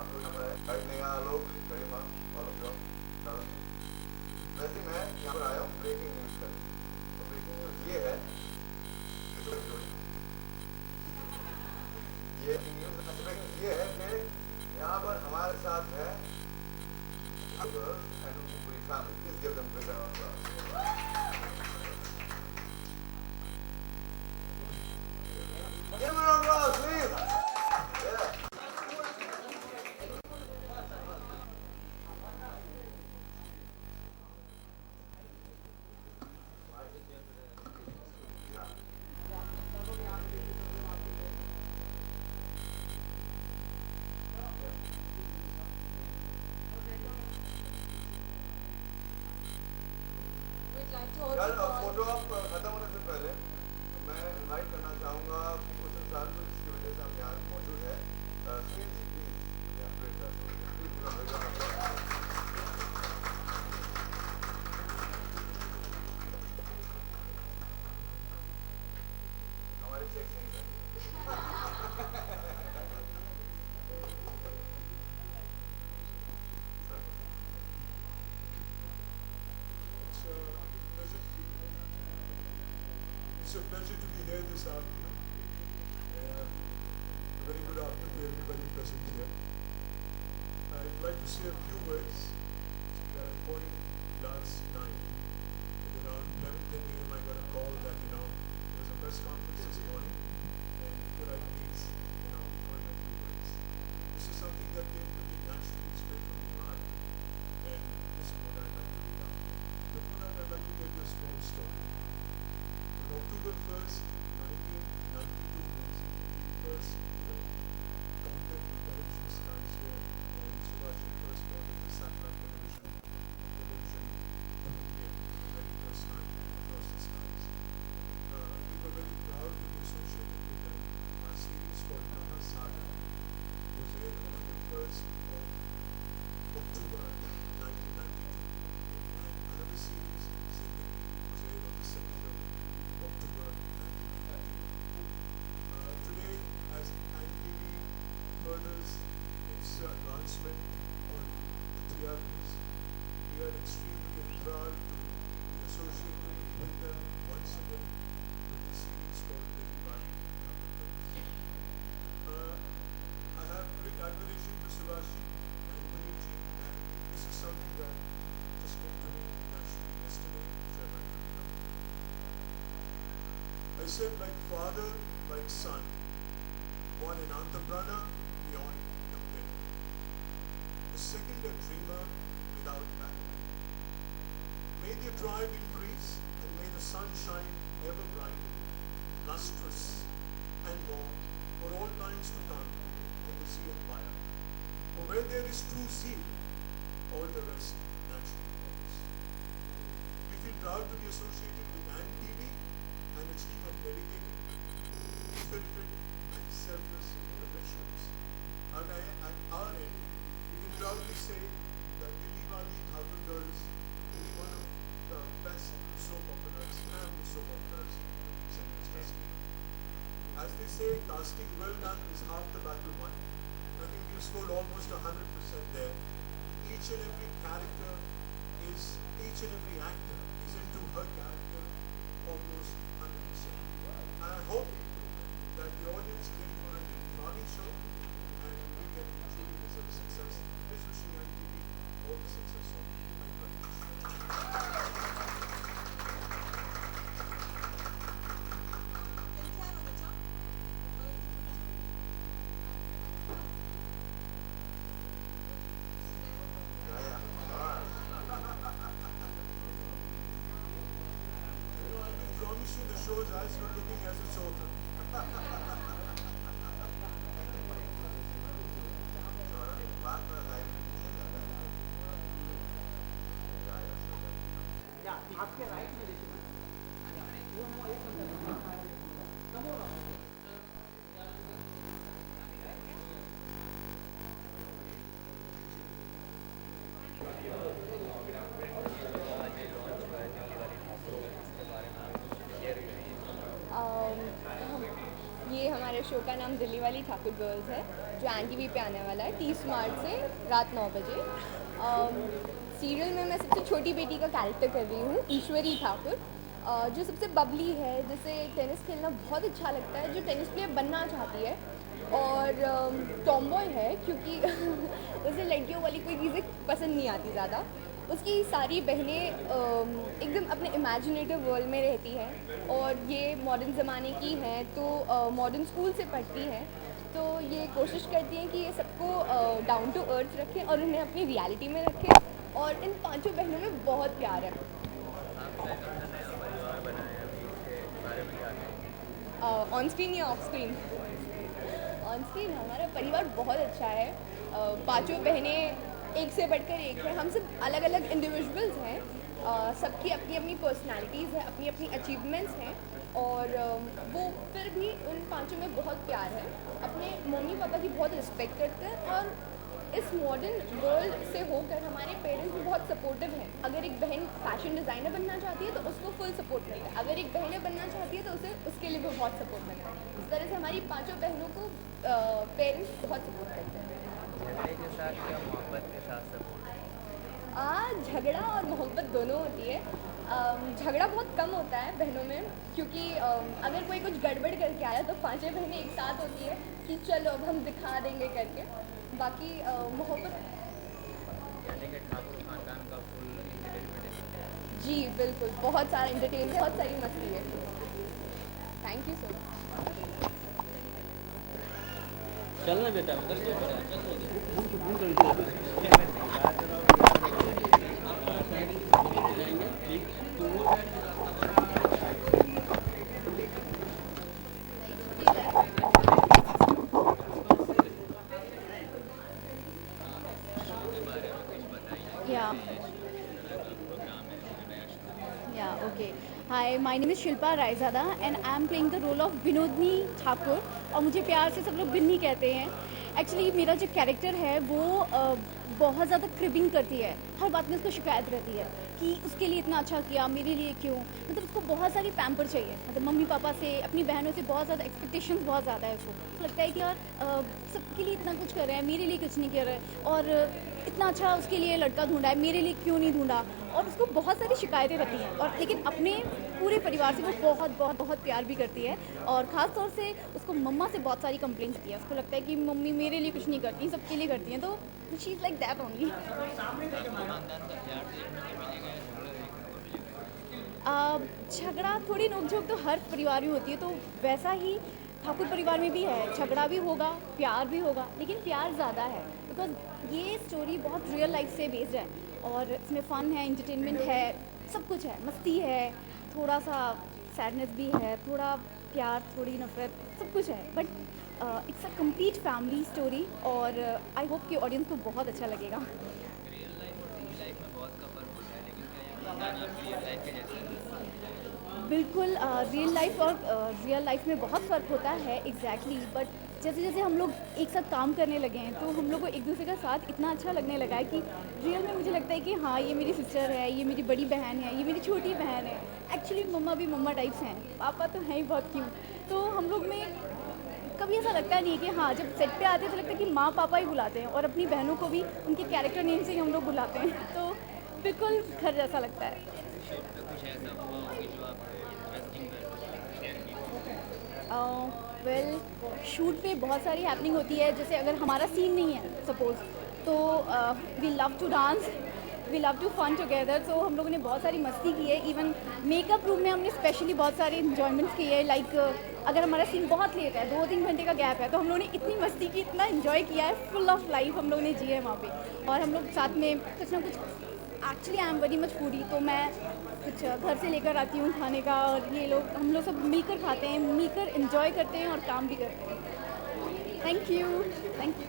आप लोग यहाँ पर आए नहीं आलोक गरिमा ऑल ऑफ यू। वैसे मैं यहाँ पर आया हूँ ब्रेकिंग न्यूज़ करने। तो ब्रेकिंग न्यूज़ ये है कि ये न्यूज़ ये है कि यहाँ पर हमारे साथ है and पूरी family. Please give them a big round of applause. Give them a round of applause, please. Yeah. यार फोटो आप खत्म होने से पहले मैं इनवाइट करना चाहूँगा कुछ इंसान को जिसकी वजह से हम यहाँ मौजूद है। सुनील जी प्लीज या हमारे चेक नहीं है। It's a pleasure to be here this afternoon. A very good afternoon to everybody present here. I'd like to say a few words that I put in last night. At around 11:10 a.m. I got a call that there was a press conference this morning and could I please put in a few words. This is something that came to me naturally straight from the heart, and this is what I'd like to do. Before that, I'd like to tell you a small story. On October 1st, 1992 was the first counted in television skies here, and Subhashi first started the satellite television from India for the very first time across the skies. We were very proud to be associated with them. Our series called Maha Saga was aired on the 1st of October 1992, and another series, Singing, was aired on the 2nd of October 1992. Today, as NTV furthers its advancement on the TRPs, we are extremely proud to be associated with them once again with the series called Living by I have great admiration for Subhashi and Puneetji, and this is something that just came to me naturally yesterday, which I'd like to bring up. I said, like father, like son, one an entrepreneur beyond compare. The second a dreamer without back. May their drive increase, and may the sun shine ever bright, lustrous and warm for all times to come on the sea of fire. For where there is true zeal, all the rest naturally follows. We feel proud to be associated with NTV and its team of dedicated, spirited, and selfless professionals. And at our end, we can proudly say that Dilli Wali Thakur Girls is one of the best soap operas and soap operas in recent history. As they say, casting well done is half the battle won. I think we scored almost 100% there. Each and every character each and every actor is into her character almost 100%. And I hope that the audience is in for a loving show and we can truly deserve success. Please wishing NTV all the success of you. Thank you very much. Promise you the shows as you're looking as a soldier. आपके right में देखिए वो एक समोर ये हमारे show का नाम दिल्ली वाली ठाकुर गर्ल्स है, जो एनटीवी पे आने वाला है 30 मार्च से रात 9 बजे। सीरियल में मैं सबसे छोटी बेटी का कैरेक्टर कर रही हूँ, ईश्वरी ठाकुर, जो सबसे बबली है, जिसे टेनिस खेलना बहुत अच्छा लगता है, जो टेनिस प्लेयर बनना चाहती है और टॉमबॉय है क्योंकि उसे लड़कियों वाली कोई चीज़ें पसंद नहीं आती ज़्यादा। उसकी सारी बहनें एकदम अपने इमेजिनेटिव वर्ल्ड में रहती हैं और ये मॉडर्न ज़माने की हैं, तो मॉडर्न स्कूल से पढ़ती हैं, तो ये कोशिश करती हैं कि ये सबको डाउन टू अर्थ रखें और उन्हें अपनी रियलिटी में रखें। और इन पांचों बहनों में बहुत प्यार है। ऑन स्क्रीन या ऑफ स्क्रीन? ऑन स्क्रीन हमारा परिवार बहुत अच्छा है। पांचों बहनें एक से बढ़कर एक है, हम सब अलग अलग इंडिविजुअल्स हैं, सबकी अपनी अपनी पर्सनालिटीज़ हैं, अपनी अपनी अचीवमेंट्स हैं, और वो फिर भी उन पांचों में बहुत प्यार है। अपने मम्मी पापा की बहुत रिस्पेक्ट करते हैं और इस मॉडर्न वर्ल्ड से होकर हमारे पेरेंट्स भी बहुत सपोर्टिव हैं। अगर एक बहन फैशन डिज़ाइनर बनना चाहती है तो उसको फुल सपोर्ट मिलता है, अगर एक बहन बनना चाहती है तो उसे उसके लिए भी बहुत सपोर्ट मिलता है। इस तरह से हमारी पांचों बहनों को पेरेंट्स बहुत सपोर्ट करते हैं। झगड़े के साथ या मोहब्बत के साथ सपोर्ट? झगड़ा और मोहब्बत दोनों होती है। झगड़ा बहुत कम होता है बहनों में, क्योंकि अगर कोई कुछ गड़बड़ करके आया तो पांचों बहनें एक साथ होती है कि चलो अब हम दिखा देंगे करके। बाकी मोहब्बत, यानी कि ठाकुर खानदान का फुल एंटरटेनमेंट है। जी बिल्कुल, बहुत सारा एंटरटेनमेंट, बहुत सारी मस्ती है। Thank you so much. चलना बेटा उधर से Yeah, okay. Hi, my name is Shilpa Raizada and I am playing the role of Binodni Thakur, और मुझे प्यार से सब लोग बिन्नी कहते हैं। एक्चुअली मेरा जो कैरेक्टर है वो बहुत ज़्यादा क्रिबिंग करती है, हर बात में उसको शिकायत रहती है कि उसके लिए इतना अच्छा किया, मेरे लिए क्यों। मतलब उसको बहुत सारी पैम्पर चाहिए, मतलब मम्मी पापा से, अपनी बहनों से बहुत ज़्यादा एक्सपेक्टेशंस बहुत ज़्यादा है उसको। तो लगता है कि यार सबके लिए इतना कुछ कर रहे हैं, मेरे लिए कुछ नहीं कर रहे, और इतना अच्छा उसके लिए लड़का ढूंढा है, मेरे लिए क्यों नहीं ढूंढा। और उसको बहुत सारी शिकायतें रहती हैं, और लेकिन अपने पूरे परिवार से वो बहुत बहुत बहुत प्यार भी करती है। और ख़ास तौर से उसको मम्मा से बहुत सारी कंप्लेंट्स होती है। उसको लगता है कि मम्मी मेरे लिए कुछ नहीं करती, सबके लिए करती हैं, तो she is like that only. झगड़ा थोड़ी नोकझोंक तो हर परिवार में होती है, तो वैसा ही ठाकुर परिवार में भी है। झगड़ा भी होगा, प्यार भी होगा, लेकिन प्यार ज़्यादा है बिकॉज ये स्टोरी बहुत रियल लाइफ से बेस्ड है, और इसमें फ़न है, इंटरटेनमेंट है, सब कुछ है, मस्ती है, थोड़ा सा सैडनेस भी है, थोड़ा प्यार, थोड़ी नफरत, सब कुछ है। But it's a complete family story, और आई होप कि ऑडियंस को बहुत अच्छा लगेगा। रियल लाइफ और टीवी लाइफ में बहुत का फर्क होता है, लेकिन क्या ये खानदान आपकी रियल लाइफ के जैसे है? बिल्कुल, रियल लाइफ और रियल लाइफ में बहुत फ़र्क होता है, एग्जैक्टली। बट जैसे जैसे हम लोग एक साथ काम करने लगे हैं, तो हम लोग को एक दूसरे का साथ इतना अच्छा लगने लगा है कि रियल में मुझे लगता है कि हाँ, ये मेरी सिस्टर है, ये मेरी बड़ी बहन है, ये मेरी छोटी बहन है। एक्चुअली मम्मा भी मम्मा टाइप्स हैं, पापा तो हैं ही बहुत क्यूट। तो हम लोग में कभी ऐसा लगता नहीं है कि हाँ, जब सेट पे आते हैं तो लगता है कि माँ पापा ही बुलाते हैं, और अपनी बहनों को भी उनके कैरेक्टर नेम से ही हम लोग बुलाते हैं, तो बिल्कुल घर जैसा लगता है। शूट पे कुछ ऐसा हुआ हो कि जो आपको इंटरेस्टिंग शेयर की? वेल, शूट पे बहुत सारी हैपनिंग होती है। जैसे अगर हमारा सीन नहीं है सपोज, तो we love to dance, we love to fun together. तो हम लोगों ने बहुत सारी मस्ती की है। इवन मेकअप रूम में हमने स्पेशली बहुत सारे इन्जॉयमेंट्स किए हैं। लाइक अगर हमारा सीन बहुत लेट है, 2-3 घंटे का गैप है, तो हम लोगों ने इतनी मस्ती की, इतना इन्जॉय किया है, फुल ऑफ लाइफ हम लोगों ने जी है वहाँ पे। और हम लोग साथ में कुछ ना कुछ, actually I am very much foodie, तो मैं कुछ घर से लेकर आती हूँ खाने का, और ये लोग, हम लोग सब मिलकर खाते हैं, मिलकर एंजॉय करते हैं और काम भी करते हैं। Thank you, thank you.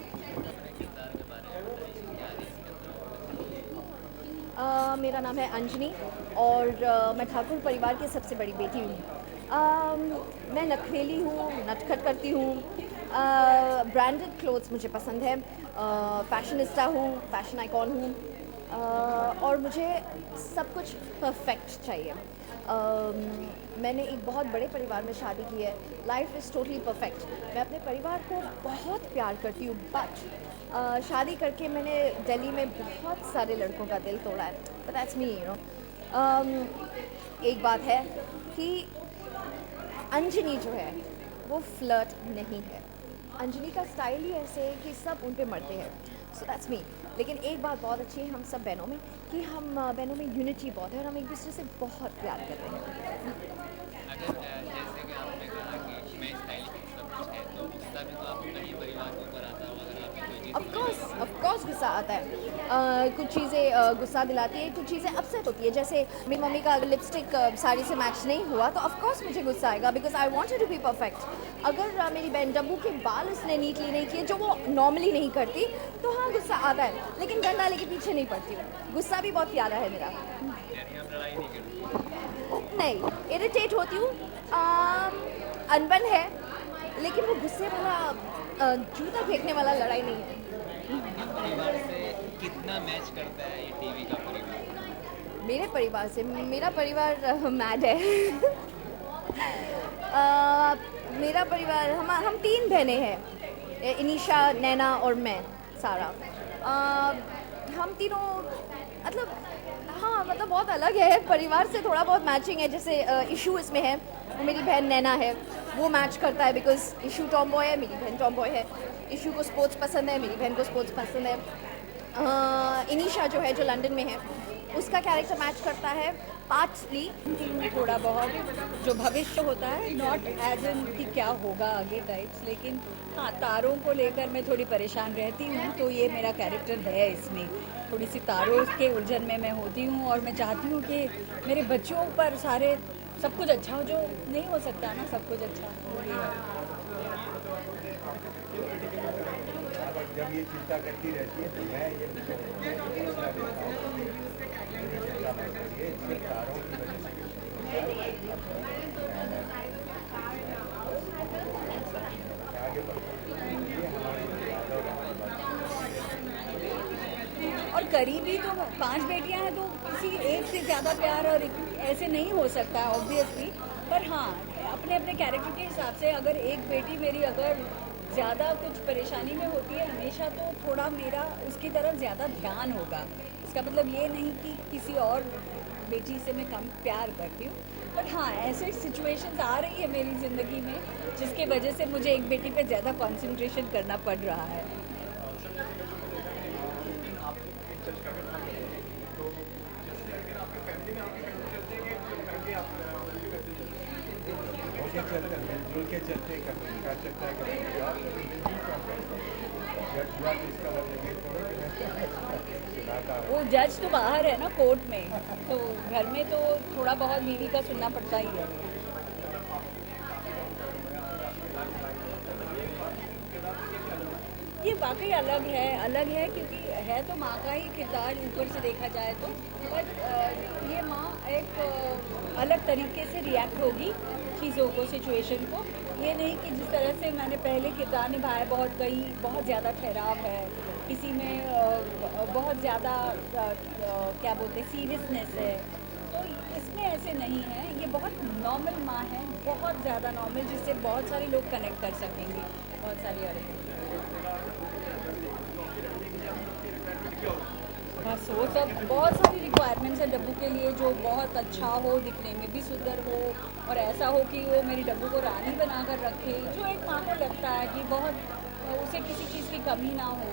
मेरा नाम है अंजनी, और मैं ठाकुर परिवार की सबसे बड़ी बेटी हूँ। मैं नखरेली हूँ, नटखट करती हूँ, ब्रांडेड क्लोथ्स मुझे पसंद है, फैशनिस्टा हूँ, फैशन आइकॉन हूँ, और मुझे सब कुछ परफेक्ट चाहिए। मैंने एक बहुत बड़े परिवार में शादी की है. Life is totally perfect. मैं अपने परिवार को बहुत प्यार करती हूँ, बट शादी करके मैंने दिल्ली में बहुत सारे लड़कों का दिल तोड़ा है. But that's me, you know. एक बात है कि अंजनी जो है वो फ्लर्ट नहीं है. अंजनी का स्टाइल ही ऐसे है कि सब उन पे मरते हैं. So that's me. लेकिन एक बात बहुत अच्छी है हम सब बहनों में कि हम बहनों में यूनिटी बहुत है और हम एक दूसरे से बहुत प्यार करते हैं. अगर जैसे कि आपने कहा कि मैं स्टाइलिश सब कुछ है, तो गुस्सा भी तो आपका ही परिवार के ऊपर आता होगा अगर आपकी कोई चीज़ ऑफ कोर्स गुस्सा आता है. कुछ चीज़ें गुस्सा दिलाती है, कुछ चीज़ें अपसेट होती है. जैसे मेरी मम्मी का लिपस्टिक साड़ी से मैच नहीं हुआ तो ऑफ कोर्स मुझे गुस्सा आएगा, because I want to be perfect. अगर मेरी बहन डब्बू के बाल उसने नीटली नहीं किए जो वो नॉर्मली नहीं करती, तो हाँ गुस्सा आता है. लेकिन डर डाले के पीछे नहीं पड़ती हूँ. गुस्सा भी बहुत प्यारा है मेरा. यानी आप लड़ाई नहीं करते? नहीं, इरिटेट होती हूँ. अनबन है, लेकिन वो गुस्से वाला जूता फेंकने वाला लड़ाई नहीं है. आपके परिवार से कितना मैच करता है ये टीवी का परिवार? मेरे परिवार से मेरा परिवार मैड है. मेरा परिवार हम 3 बहनें हैं, इनिशा, नैना और मैं, सारा. हम तीनों मतलब हाँ मतलब बहुत अलग है. परिवार से थोड़ा बहुत मैचिंग है. जैसे इशू इसमें है, वो मेरी बहन नैना है, वो मैच करता है बिकॉज इशू टॉम बॉय है, मेरी बहन टॉम बॉय है. इशू को स्पोर्ट्स पसंद है, मेरी बहन को स्पोर्ट्स पसंद है. इनिशा जो है जो लंदन में है, उसका कैरेक्टर मैच करता है पार्टली. थोड़ा बहुत जो भविष्य होता है, नॉट एज इन कि क्या होगा आगे टाइप्स, लेकिन हाँ तारों को लेकर मैं थोड़ी परेशान रहती हूँ. तो ये मेरा कैरेक्टर है. इसमें थोड़ी सी तारों के उलझन में मैं होती हूँ और मैं चाहती हूँ कि मेरे बच्चों पर सारे सब कुछ अच्छा हो, जो नहीं हो सकता ना सब कुछ अच्छा हो. जब ये चिंता करती रहती है तो मैं ये सिर्फ तारों की वजह और करीबी तो 5 बेटियां हैं तो किसी एक से ज़्यादा प्यार और ऐसे नहीं हो सकता ऑब्वियसली. पर हाँ अपने अपने कैरेक्टर के हिसाब से अगर एक बेटी मेरी अगर ज़्यादा कुछ परेशानी में होती है हमेशा, तो थोड़ा मेरा उसकी तरफ ज़्यादा ध्यान होगा. इसका मतलब ये नहीं कि किसी और बेटी से मैं कम प्यार करती हूँ. बट हाँ ऐसे सिचुएशंस आ रही है मेरी ज़िंदगी में जिसके वजह से मुझे एक बेटी पे ज़्यादा कंसंट्रेशन करना पड़ रहा है. मिलजुल के चलते कर सकता है वो जज तो बाहर है ना कोर्ट में, तो घर में तो थोड़ा बहुत बीवी का सुनना पड़ता ही है. ये वाकई अलग है क्योंकि है तो माँ का ही किरदार ऊपर से देखा जाए तो. बट ये माँ एक अलग तरीके से रिएक्ट होगी चीज़ों को, सिचुएशन को. ये नहीं कि जिस तरह से मैंने पहले किरदार निभाया, बहुत ज़्यादा ठहराव है, किसी में बहुत ज़्यादा क्या बोलते सीरियसनेस है. तो इसमें ऐसे नहीं है. ये बहुत नॉर्मल माँ है, बहुत ज़्यादा नॉर्मल, जिससे बहुत सारे लोग कनेक्ट कर सकेंगे. बहुत सारी बस वो सब बहुत सारी रिक्वायरमेंट्स है डब्बू के लिए, जो बहुत अच्छा हो, दिखने में भी सुंदर हो और ऐसा हो कि वो मेरी डब्बू को रानी बना कर रखे, जो एक माँ को लगता है कि बहुत उसे किसी चीज़ की कमी ना हो,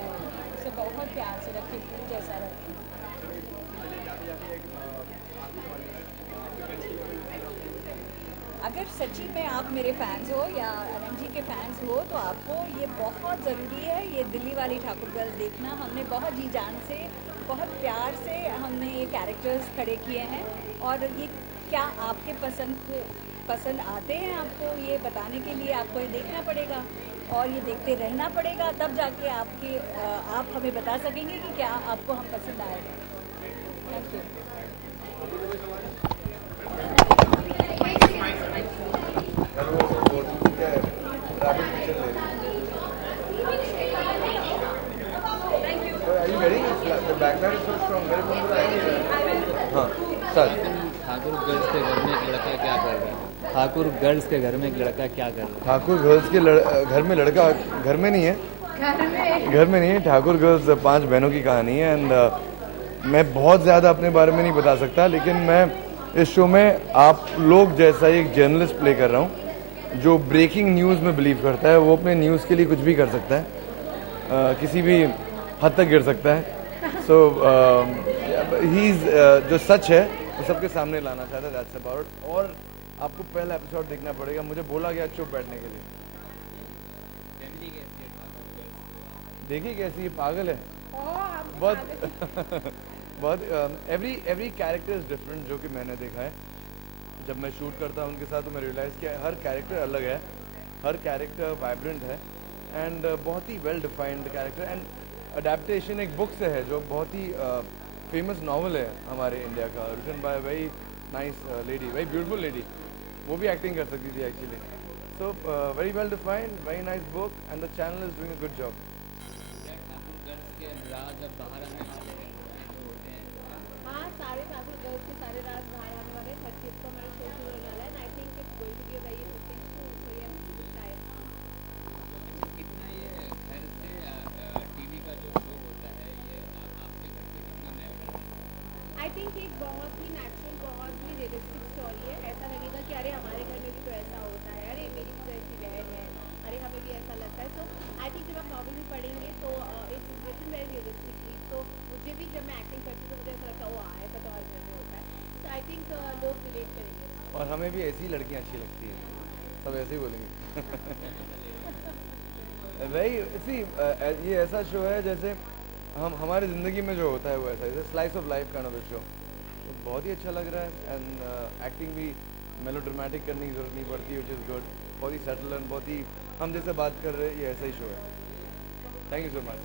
उसे बहुत प्यार से रखे, फूल जैसा रखे. अगर सच्ची में आप मेरे फैंस हो या अनंत जी के फैंस हो तो आपको ये बहुत ज़रूरी है ये दिल्ली वाली ठाकुर गर्ल्स देखना. हमने बहुत जी जान से, बहुत प्यार से हमने ये कैरेक्टर्स खड़े किए हैं और ये क्या आपके पसंद आते हैं आपको, ये बताने के लिए आपको ये देखना पड़ेगा और ये देखते रहना पड़ेगा. तब जाके आप हमें बता सकेंगे कि क्या आपको हम पसंद आएगा. Thank you. Are you wearing the background is so strong? हाँ, सर. ठाकुर गर्ल्स के घर में एक लड़का क्या कर रहा है? ठाकुर गर्ल्स के घर में एक लड़का क्या कर रहा है? ठाकुर गर्ल्स के घर में लड़का घर में नहीं है, घर में नहीं है। ठाकुर गर्ल्स 5 बहनों की कहानी है एंड मैं बहुत ज़्यादा अपने बारे में नहीं बता सकता, लेकिन मैं इस शो में आप लोग जैसा एक जर्नलिस्ट प्ले कर रहा हूँ जो ब्रेकिंग न्यूज़ में बिलीव करता है। वो अपने न्यूज़ के लिए कुछ भी कर सकता है, किसी भी हद तक गिर सकता है। सो ही इज़ जो सच है वो सबके सामने लाना चाहता है, दैट्स अबाउट। और आपको पहला एपिसोड देखना पड़ेगा, मुझे बोला गया चुप बैठने के लिए। फैमिली कैसी है ठाकुर गर्ल्स? देखिए कैसी ये पागल है बहुत बहुत। एवरी कैरेक्टर इज़ डिफरेंट जो कि मैंने देखा है जब मैं शूट करता हूँ उनके साथ, तो मैं रियलाइज़ किया हर कैरेक्टर अलग है, हर कैरेक्टर वाइब्रेंट है एंड बहुत ही well defined character. And adaptation एक बुक से है जो बहुत ही फेमस नॉवल है हमारे इंडिया का, written by very nice lady, very beautiful lady. वो भी एक्टिंग कर सकती थी actually. So very well defined, very nice book and the channel is doing a good job. Thakur girls के राज अब बाहर आने वाले हैं जो होते हैं। हाँ, सारे ठाकुर गर्ल्स के सारे राज बाहर आने वाले हैं। 30 को हमारा शो शुरू होने वाला है। I think it's going to be a very interesting show, so yes, शायद। कितना ये घर से टीवी का जो शो होता है ये आपके घर पे कितना नया है? आई थिंक एक बहुत ही नेचुरल, बहुत ही रियलिस्टिक स्टोरी है। ऐसा लगेगा कि अरे हमारे घर में भी तो ऐसा होता है, अरे मेरी भी तो ऐसी बहन है, अरे हमें भी ऐसा लगता है। सो आई थिंक जब आप नॉवल में पढ़ेंगे तो इट्स रिटन वेरी रियलिस्टिकली। तो मुझे भी जब मैं एक्टिंग करती हूँ तो मुझे ऐसा लगता है वो ऐसा तो हर घर में होता है। सो आई थिंक लोग रिलेट करेंगे। और हमें भी ऐसी लड़कियाँ अच्छी लगती हैं, सब ऐसे ही बोलेंगे। वही सी ये ऐसा शो है जैसे हमारी ज़िंदगी में जो होता है वो ऐसा है, जैसे slice of life kind of a show. तो बहुत ही अच्छा लग रहा है एंड एक्टिंग भी मेलोड्रामेटिक करने की ज़रूरत नहीं पड़ती, विच इज़ गुड। बहुत ही सेटल एंड बहुत ही हम जैसे बात कर रहे हैं, ये ऐसा ही शो है। Thank you so much.